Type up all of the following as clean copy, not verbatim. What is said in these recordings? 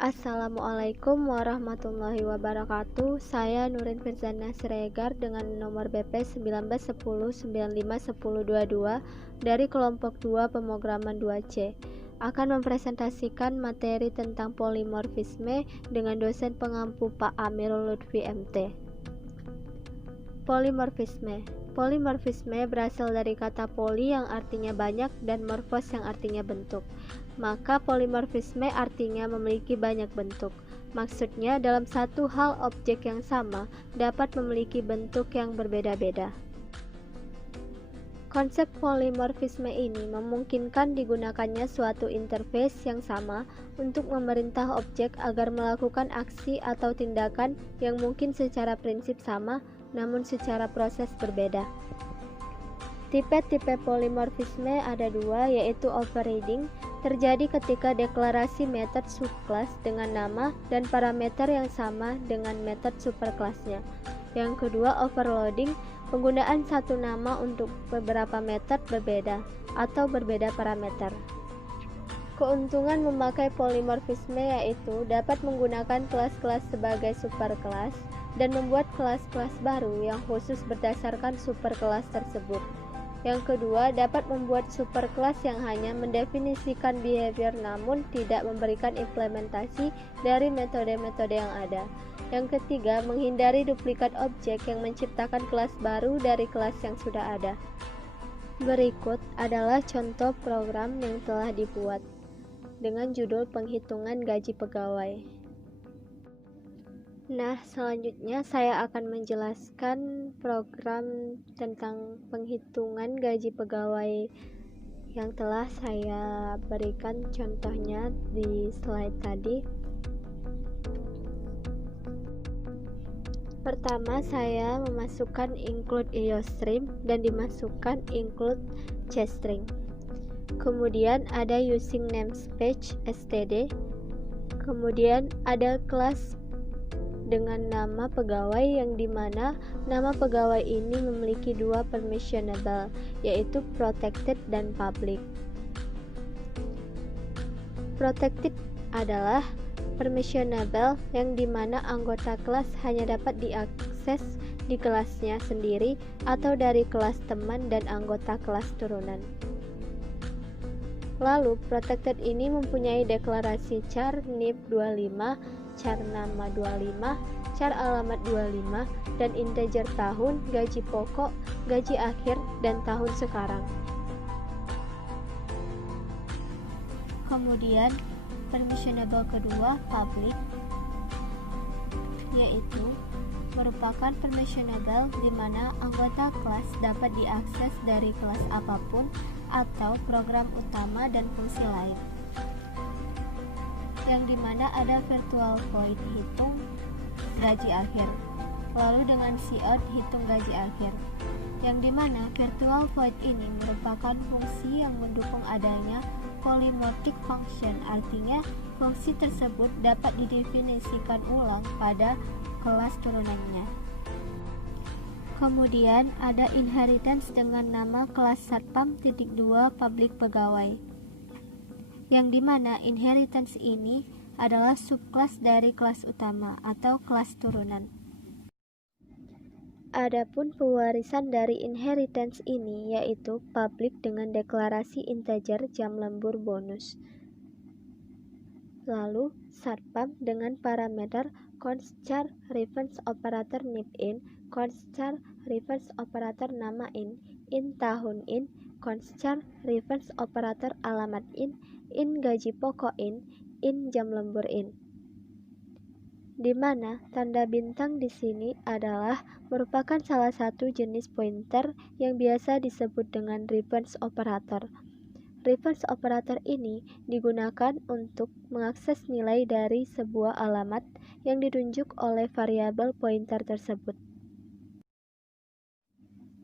Assalamualaikum warahmatullahi wabarakatuh. Saya Nurin Firzana Siregar dengan nomor BP 1910951022 dari kelompok 2 pemrograman 2C akan mempresentasikan materi tentang polimorfisme dengan dosen pengampu Pak Amirul Lutfi MT. Polimorfisme berasal dari kata poli yang artinya banyak dan morfos yang artinya bentuk. Maka polimorfisme artinya memiliki banyak bentuk. Maksudnya dalam satu hal objek yang sama dapat memiliki bentuk yang berbeda-beda. Konsep polimorfisme ini memungkinkan digunakannya suatu interface yang sama untuk memerintah objek agar melakukan aksi atau tindakan yang mungkin secara prinsip sama namun secara proses berbeda. Tipe-tipe polimorfisme ada dua, yaitu overriding, terjadi ketika deklarasi method subclass dengan nama dan parameter yang sama dengan method superclassnya. Yang kedua, overloading, penggunaan satu nama untuk beberapa method berbeda atau berbeda parameter. Keuntungan memakai polimorfisme yaitu dapat menggunakan kelas-kelas sebagai superkelas dan membuat kelas-kelas baru yang khusus berdasarkan superkelas tersebut. Yang kedua, dapat membuat superkelas yang hanya mendefinisikan behavior namun tidak memberikan implementasi dari metode-metode yang ada. Yang ketiga, menghindari duplikat objek yang menciptakan kelas baru dari kelas yang sudah ada. Berikut adalah contoh program yang telah dibuat dengan judul penghitungan gaji pegawai. Nah, selanjutnya saya akan menjelaskan program tentang penghitungan gaji pegawai yang telah saya berikan contohnya di slide tadi. Pertama, saya memasukkan include IOStream dan dimasukkan include chstring. Kemudian ada using namespace std. Kemudian ada kelas dengan nama pegawai yang dimana nama pegawai ini memiliki dua permissionable, yaitu protected dan public. Protected adalah permissionable yang dimana anggota kelas hanya dapat diakses di kelasnya sendiri atau dari kelas teman dan anggota kelas turunan. Lalu protected ini mempunyai deklarasi char nib 25, char nama 25, char alamat 25, dan integer tahun, gaji pokok, gaji akhir, dan tahun sekarang. Kemudian permissionable kedua, public, yaitu merupakan permissionable di mana anggota kelas dapat diakses dari kelas apapun atau program utama dan fungsi lain, yang dimana ada virtual void hitung gaji akhir, lalu dengan cout hitung gaji akhir, yang dimana virtual void ini merupakan fungsi yang mendukung adanya polymorphic function, artinya fungsi tersebut dapat didefinisikan ulang pada kelas turunannya. Kemudian ada inheritance dengan nama kelas satpam.2 public pegawai, yang dimana inheritance ini adalah subkelas dari kelas utama atau kelas turunan. Adapun pewarisan dari inheritance ini yaitu public dengan deklarasi integer jam lembur bonus. Lalu satpam dengan parameter const_char reference operator nibin, const_char reference operator nama in tahun const_char reference operator alamat in gaji pokok in jam lembur in. Di mana tanda bintang di sini adalah merupakan salah satu jenis pointer yang biasa disebut dengan reference operator. Reference operator ini digunakan untuk mengakses nilai dari sebuah alamat yang ditunjuk oleh variabel pointer tersebut.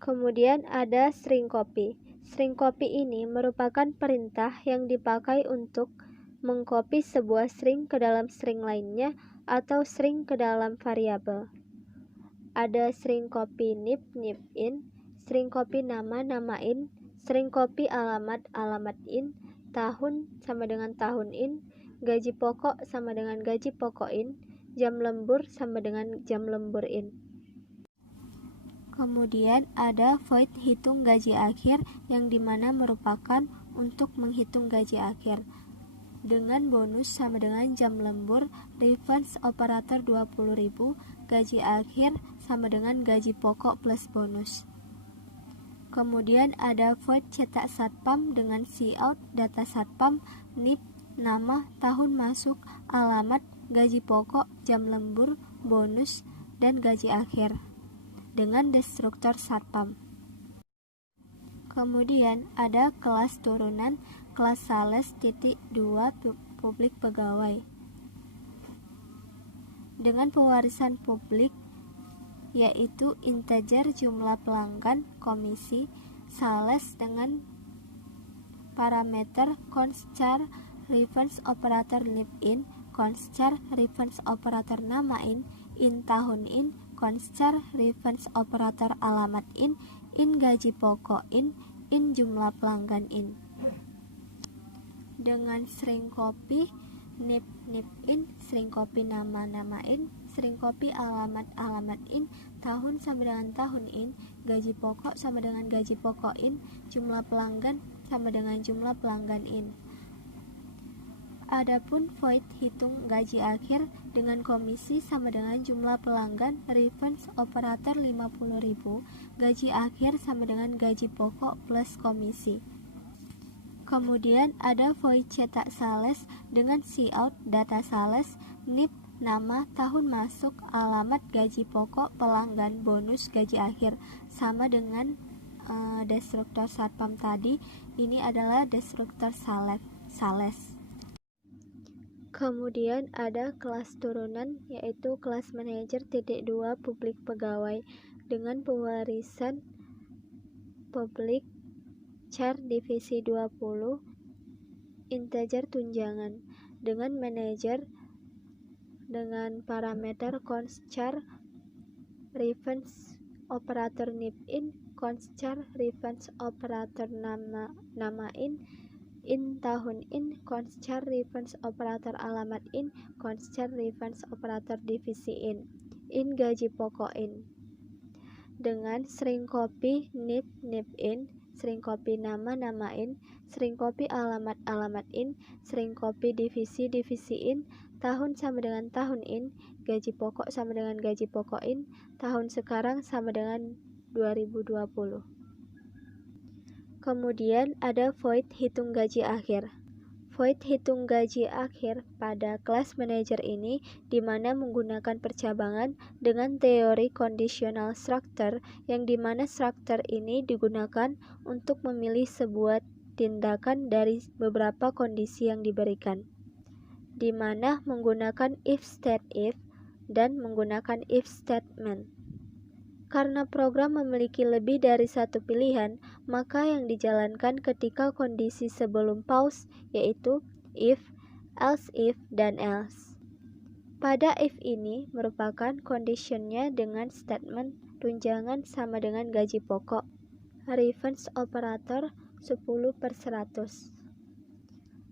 Kemudian ada string copy. String copy ini merupakan perintah yang dipakai untuk mengcopy sebuah string ke dalam string lainnya atau string ke dalam variabel. Ada string copy nib in, string copy nama in, string copy alamat in, tahun sama dengan tahun in, gaji pokok sama dengan gaji pokok in, jam lembur sama dengan jam lembur in. Kemudian ada void hitung gaji akhir yang dimana merupakan untuk menghitung gaji akhir dengan bonus sama dengan jam lembur, reference operator 20.000, gaji akhir sama dengan gaji pokok plus bonus. Kemudian ada void cetak satpam dengan cout data satpam, NIP, nama, tahun masuk, alamat, gaji pokok, jam lembur, bonus, dan gaji akhir dengan destruktor satpam. Kemudian ada kelas turunan, kelas sales titik 2 publik pegawai dengan pewarisan publik yaitu integer jumlah pelanggan, komisi, sales dengan parameter const char reference operator NIP in, const char reference operator nama in tahun const char reference operator alamat in gaji pokok in jumlah pelanggan in. Dengan string copy NIP in, string copy nama in, string copy alamat in, tahun sama dengan tahun in, gaji pokok sama dengan gaji pokok in, jumlah pelanggan sama dengan jumlah pelanggan in. Adapun void hitung gaji akhir dengan komisi sama dengan jumlah pelanggan, reference operator 50.000, gaji akhir sama dengan gaji pokok plus komisi. Kemudian ada void cetak sales dengan cout data sales, NIP, nama, tahun masuk, alamat, gaji pokok, pelanggan, bonus, gaji akhir sama dengan destruktor satpam tadi. Ini adalah destruktor sales. Kemudian ada kelas turunan yaitu kelas manajer titik 2 publik pegawai dengan pewarisan publik char divisi 20 integer tunjangan dengan manajer dengan parameter const char reference operator NIP in, const char reference operator nama in tahun in, const char reference operator alamat in, const char reference operator divisi in gaji pokok in dengan string copy NIP in, string copy nama in, string copy alamat in, string copy divisi in, tahun sama dengan tahun in, gaji pokok sama dengan gaji pokok in, tahun sekarang sama dengan 2020. Kemudian ada void hitung gaji akhir. Void hitung gaji akhir pada kelas manajer ini dimana menggunakan percabangan dengan teori conditional structure yang dimana structure ini digunakan untuk memilih sebuah tindakan dari beberapa kondisi yang diberikan, dimana menggunakan if state if dan menggunakan if statement. Karena program memiliki lebih dari satu pilihan, maka yang dijalankan ketika kondisi sebelum pause yaitu if, else if, dan else. Pada if ini merupakan conditionnya dengan statement tunjangan sama dengan gaji pokok, reference operator 10/100.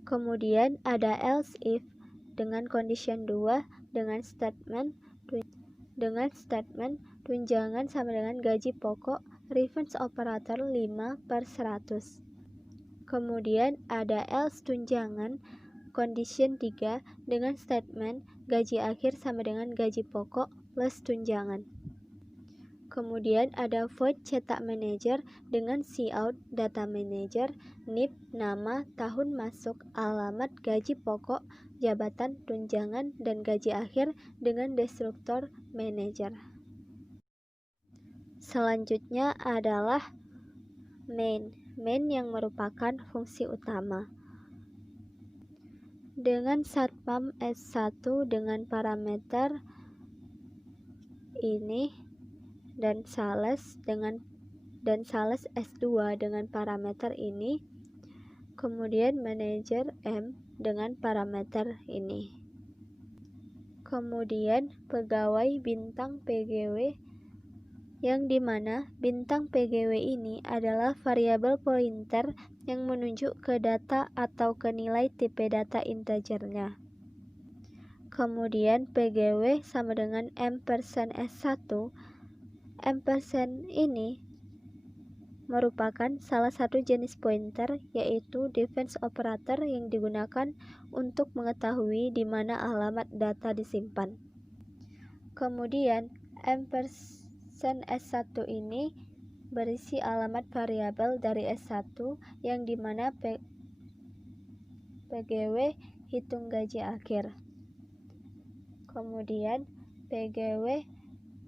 Kemudian ada else if dengan condition 2 dengan statement tunjangan sama dengan gaji pokok, reference operator 5/100. Kemudian ada else tunjangan condition 3 dengan statement gaji akhir sama dengan gaji pokok plus tunjangan. Kemudian ada void cetak manager dengan cout data manager, NIP, nama, tahun masuk, alamat, gaji pokok, jabatan, tunjangan, dan gaji akhir dengan destruktor manager. Selanjutnya adalah main yang merupakan fungsi utama. Dengan satpam S1 dengan parameter ini dan sales S2 dengan parameter ini, kemudian manajer M dengan parameter ini. Kemudian pegawai bintang PGW yang dimana bintang PGW ini adalah variabel pointer yang menunjuk ke data atau ke nilai tipe data integernya. Kemudian PGW sama dengan M%S1. M% ini merupakan salah satu jenis pointer, yaitu defense operator yang digunakan untuk mengetahui di mana alamat data disimpan. Kemudian M%S1 ini berisi alamat variabel dari S1 yang dimana PGW hitung gaji akhir. Kemudian PGW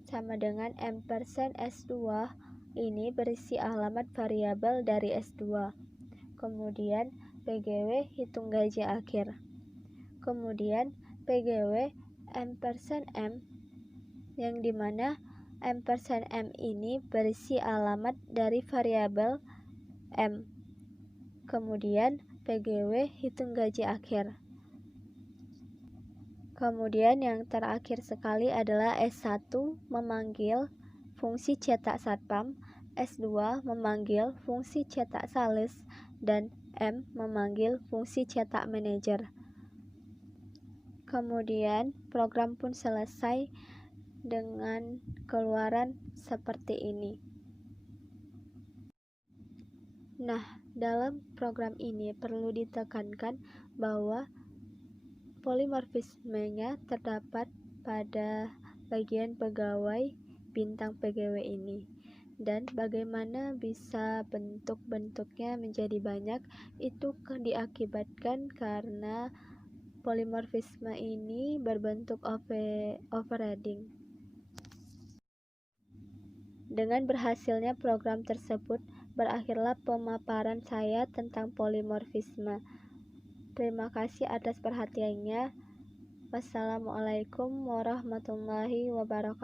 sama dengan M%S2 ini berisi alamat variabel dari S2. Kemudian PGW hitung gaji akhir. Kemudian PGW M% yang dimana M% ini berisi alamat dari variabel M. Kemudian PGW hitung gaji akhir. Kemudian yang terakhir sekali adalah S1 memanggil fungsi cetak satpam, S2 memanggil fungsi cetak sales, dan M memanggil fungsi cetak manajer. Kemudian program pun selesai dengan keluaran seperti ini. Nah, dalam program ini perlu ditekankan bahwa polimorfismenya terdapat pada bagian pegawai bintang PGW ini, dan bagaimana bisa bentuk-bentuknya menjadi banyak itu diakibatkan karena polimorfisme ini berbentuk overriding. Dengan berhasilnya program tersebut, berakhirlah pemaparan saya tentang polimorfisme. Terima kasih atas perhatiannya. Wassalamualaikum warahmatullahi wabarakatuh.